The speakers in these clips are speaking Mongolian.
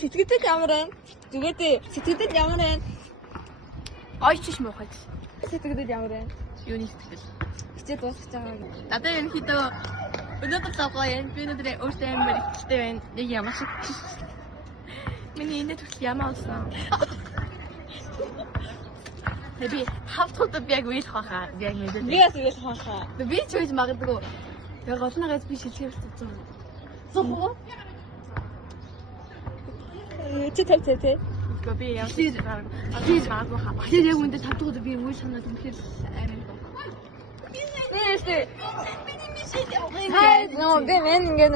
сэтгэлд ямар вэ? Сэтгэлд ямар вэ? Ойчш муухай. Сэтгэлд ямар вэ? Юуны сэтгэл? Хичээл дуусгаж байгаа юм. Надад энэ хитөө өнөөдөр савгаа юм. Би өнөөдөр өөртөө амар ихтэй байна. Яг ямар шиг. Миний энэ төрөл ямаа болсон. Би хавтууд би яг үйл хахаа. Би яг мэдээ. Би бас үйл хахаа. Би ч үйл магадгүй. Яг олноогоос би шилжиж ирсэн. Зохоо. Чи тэ. Би яг шилжиж магадгүй хаа. Тэгэхээр яг үндэ тавтууд би үйл санаад үнэхээр амар. Нээштэй. Би мэн ингээд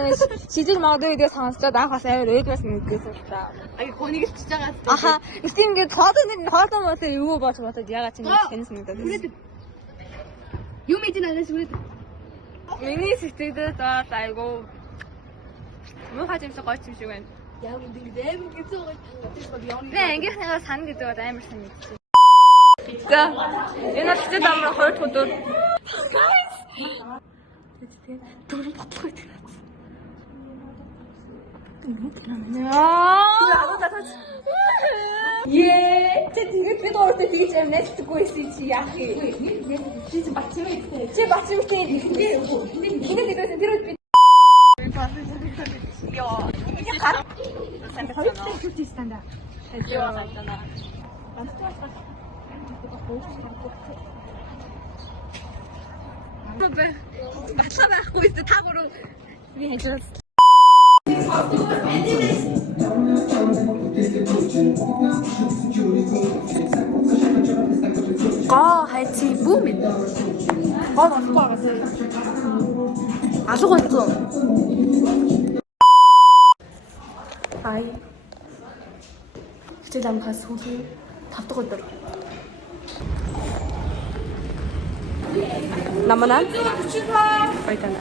шижил магадгүй гэдээ сонслоод анхаас амар өөднөөс мэдгээсэн л та. Хоныг л чиж байгаа. Аха, тийм ингээд хоолой моосоо юу болж бодоод ягаад чи тэнэс мэдээд. Юу мэдэн анаас үрээд. Миний сэтгэлдээ доор айгу муухай юм шиг гоё юм шиг байна. Яг үндэ амар гэсэн гоё. Би ангийнхныгаа сан гэдэг бол амар санагдчих. За, энэ хичээл амар 2 өдөр. Дөрөв бодлого гэдэг. Тэгээд бид өөртөө тийж юм нэстгүйсэн чи яах вэ? Чи бачим ээ. Чи бачимтай хинэ нэгээс тэр үед би Яа. Хоёртой chút стандаа. Яа гайтана. Батлаа байхгүй үстэй та гурав би хажаас Гоо хайци бүү минь. Гоо болохгүй байгаа. Алга болсон. Ай. Хичээл амхаас сүүлийн 5 дахь өдөр. Намана. Баятана.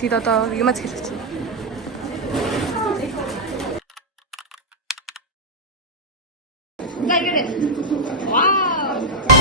Тэд одоо юмац хэлэх чинь. Вау!